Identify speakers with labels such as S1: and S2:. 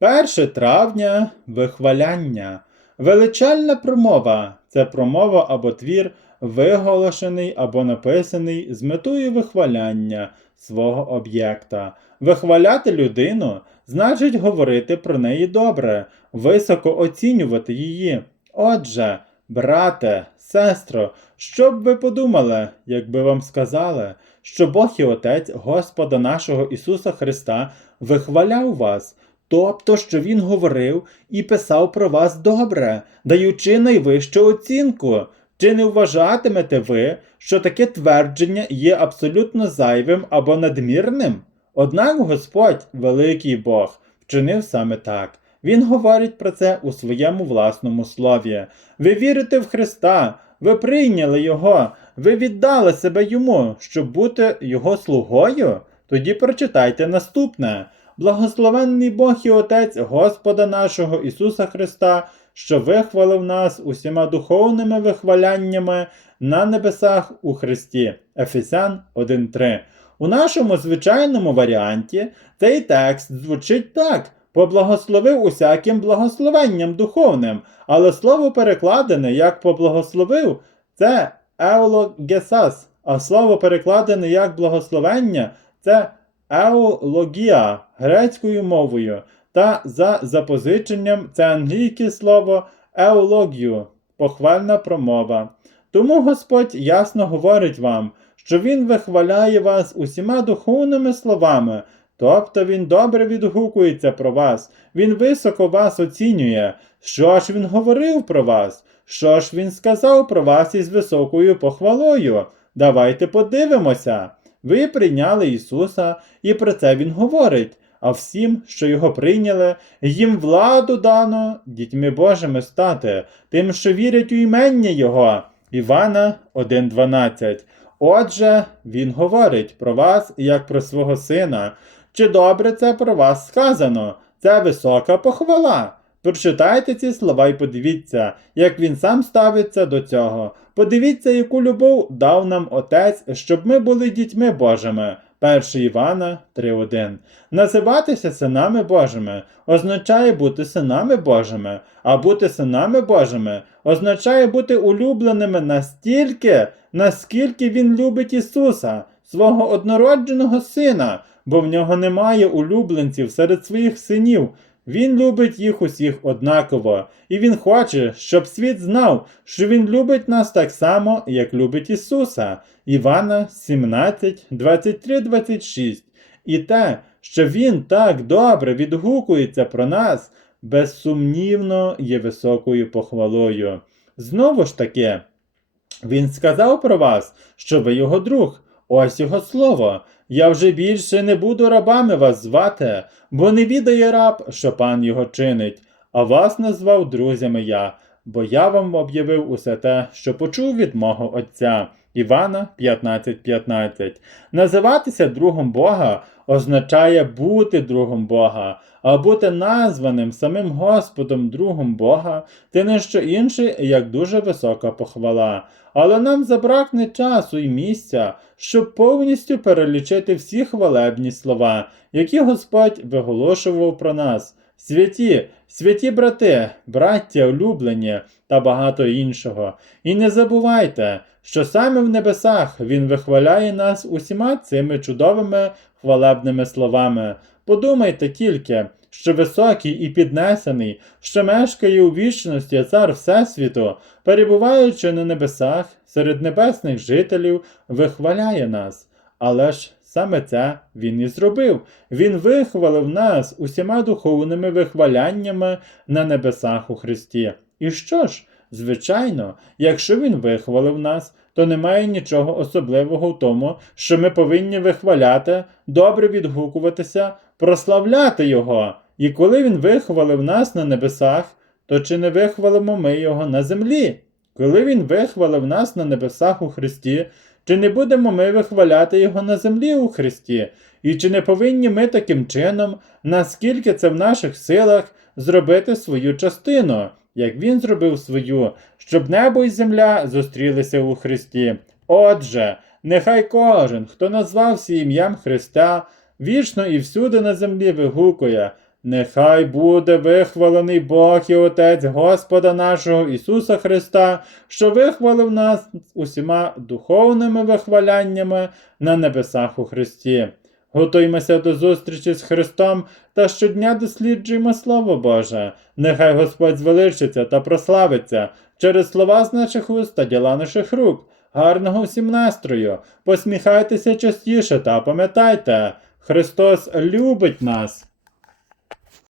S1: 1 травня вихваляння. Величальна промова це промова або твір, виголошений або написаний з метою вихваляння свого об'єкта. Вихваляти людину значить говорити про неї добре, високо оцінювати її. Отже, брате, сестро, що б ви подумали, якби вам сказали, що Бог і Отець Господа нашого Ісуса Христа вихваляв вас, тобто, що Він говорив і писав про вас добре, даючи найвищу оцінку. Чи не вважатимете ви, що таке твердження є абсолютно зайвим або надмірним? Однак Господь, великий Бог, вчинив саме так. Він говорить про це у своєму власному слові. Ви вірите в Христа, ви прийняли Його, ви віддали себе Йому, щоб бути Його слугою? Тоді прочитайте наступне. Благословенний Бог і Отець Господа нашого Ісуса Христа, що вихвалив нас усіма духовними вихваляннями на небесах у Христі. Ефесян 1.3. У нашому звичайному варіанті цей текст звучить так: поблагословив усяким благословенням духовним, але слово перекладене як поблагословив це еологесас, а слово перекладене як благословення це еологія грецькою мовою. Та за запозиченням це англійське слово еологію, похвальна промова. Тому Господь ясно говорить вам, що Він вихваляє вас усіма духовними словами, тобто Він добре відгукується про вас, Він високо вас оцінює. Що ж Він говорив про вас? Що ж Він сказав про вас із високою похвалою? Давайте подивимося. Ви прийняли Ісуса, і про це Він говорить. А всім, що його прийняли, їм владу дано дітьми Божими стати, тим, що вірять у імення Його. Івана 1.12. Отже, він говорить про вас як про свого сина. Чи добре це про вас сказано? Це висока похвала. Прочитайте ці слова і подивіться, як він сам ставиться до цього. Подивіться, яку любов дав нам Отець, щоб ми були дітьми Божими. 1 Івана 3.1. Називатися синами Божими означає бути синами Божими, а бути синами Божими означає бути улюбленими настільки, наскільки Він любить Ісуса, свого однородженого Сина, бо в нього немає улюбленців серед своїх синів. Він любить їх усіх однаково, і Він хоче, щоб світ знав, що Він любить нас так само, як любить Ісуса. Івана 17, 23, 26. І те, що Він так добре відгукується про нас, безсумнівно є високою похвалою. Знову ж таки, Він сказав про вас, що ви його друг. Ось його слово. Я вже більше не буду рабами вас звати, бо не відає раб, що пан його чинить, а вас назвав друзями я, бо я вам об'явив усе те, що почув від мого Отця. Івана 15.15. 15. Називатися другом Бога означає бути другом Бога, а бути названим самим Господом другом Бога це не що інше, як дуже висока похвала. Але нам забракне часу і місця, щоб повністю перелічити всі хвалебні слова, які Господь виголошував про нас. Святі, святі брати, браття улюблені та багато іншого. І не забувайте, що саме в небесах Він вихваляє нас усіма цими чудовими хвалебними словами. Подумайте тільки, що високий і піднесений, що мешкає у вічності цар Всесвіту, перебуваючи на небесах серед небесних жителів, вихваляє нас. Але ж саме це він і зробив. Він вихвалив нас усіма духовними вихваляннями на небесах у Христі. І що ж? Звичайно, якщо він вихвалив нас, то немає нічого особливого в тому, що ми повинні вихваляти, добре відгукуватися, прославляти Його. І коли він вихвалив нас на небесах, то чи не вихвалимо ми Його на землі? Коли він вихвалив нас на небесах у Христі, чи не будемо ми вихваляти Його на землі у Христі? І чи не повинні ми таким чином, наскільки це в наших силах, зробити свою частину, як Він зробив свою, щоб небо і земля зустрілися у Христі? Отже, нехай кожен, хто назвався ім'ям Христа, вічно і всюди на землі вигукує Нехай буде вихвалений Бог і Отець Господа нашого Ісуса Христа, що вихвалив нас усіма духовними вихваляннями на небесах у Христі. Готуймося до зустрічі з Христом та щодня досліджуємо Слово Боже. Нехай Господь звеличиться та прославиться через слова з наших уст та діла наших рук. Гарного всім настрою! Посміхайтеся частіше та пам'ятайте, Христос любить нас.